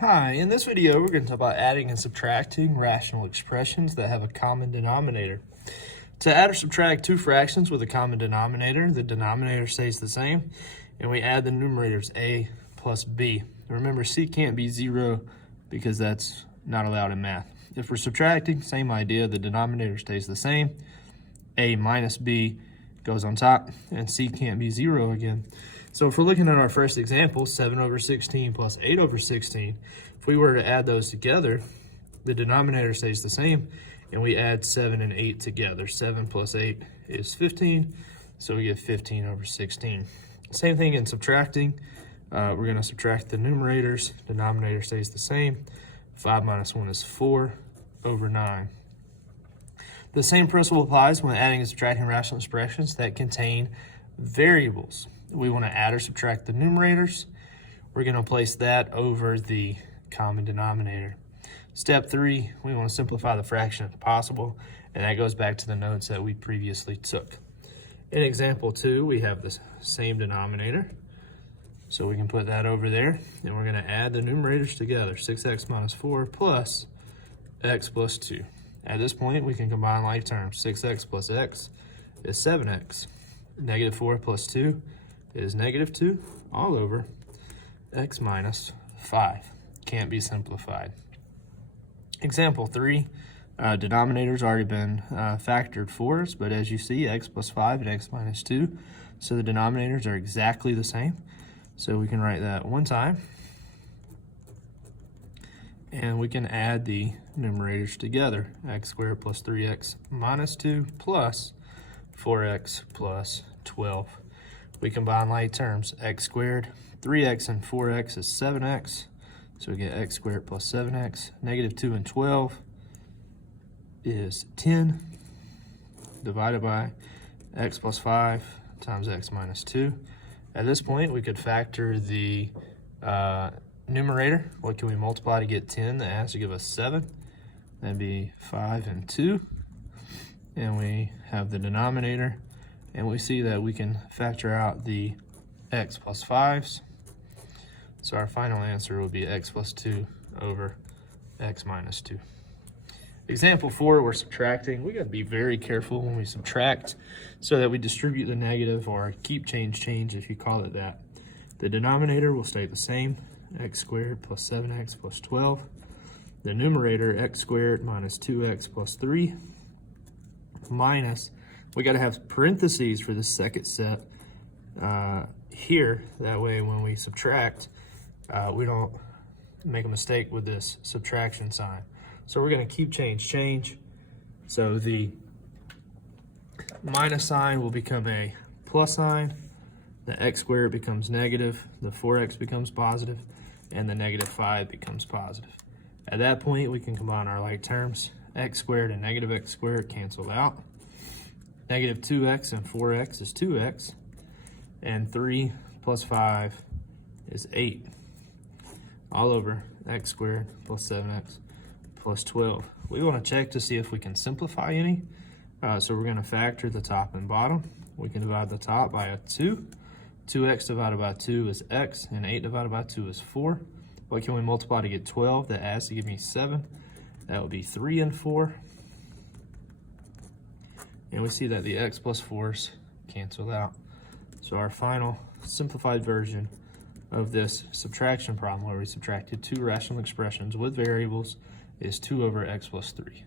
Hi, in this video we're going to talk about adding and subtracting rational expressions that have a common denominator. To add or subtract two fractions with a common denominator, the denominator stays the same, and we add the numerators a plus b. Remember, c can't be 0 because that's not allowed in math. If we're subtracting, same idea, the denominator stays the same, a minus b goes on top, and c can't be 0 again. So if we're looking at our first example, 7 over 16 plus 8 over 16, if we were to add those together, the denominator stays the same, and we add 7 and 8 together. 7 plus 8 is 15, so we get 15 over 16. Same thing in subtracting. We're going to subtract the numerators. Denominator stays the same. 5 minus 1 is 4 over 9. The same principle applies when adding and subtracting rational expressions that contain variables. We want to add or subtract the numerators. We're going to place that over the common denominator. Step 3, we want to simplify the fraction if possible, and that goes back to the notes that we previously took. In example 2, we have the same denominator, so we can put that over there, and we're going to add the numerators together. 6x minus 4 plus x plus 2. At this point, we can combine like terms. 6x plus x is 7x. Negative 4 plus 2 is negative 2 all over x minus 5. Can't be simplified. Example 3, denominator's already been factored for us, but as you see, x plus 5 and x minus 2, so the denominators are exactly the same. So we can write that one time, and we can add the numerators together. X squared plus 3x minus 2 plus 4x plus 12. We combine like terms. X squared, 3x and 4x is 7x. So we get x squared plus 7x. Negative 2 and 12 is 10 divided by x plus 5 times x minus 2. At this point, we could factor the numerator. What can we multiply to get 10? That has to give us 7. That'd be 5 and 2. And we have the denominator. And we see that we can factor out the x plus 5s. So our final answer will be x plus 2 over x minus 2. Example 4, we're subtracting. We got to be very careful when we subtract so that we distribute the negative, or keep change if you call it that. The denominator will stay the same, x squared plus 7x plus 12. The numerator, x squared minus 2x plus 3 minus, we got to have parentheses for the second set here. That way when we subtract, we don't make a mistake with this subtraction sign. So we're going to keep change. So the minus sign will become a plus sign. The x squared becomes negative. The 4x becomes positive. And the negative 5 becomes positive. At that point, we can combine our like terms. X squared and negative x squared cancel out. Negative 2x and 4x is 2x. And 3 plus 5 is 8. All over x squared plus 7x plus 12. We want to check to see if we can simplify any. So we're going to factor the top and bottom. We can divide the top by a 2. 2x divided by 2 is x, and 8 divided by 2 is 4. What can we multiply to get 12? That adds to give me 7. That would be 3 and 4. And we see that the x plus 4's cancel out. So our final simplified version of this subtraction problem, where we subtracted two rational expressions with variables, is 2 over x plus 3.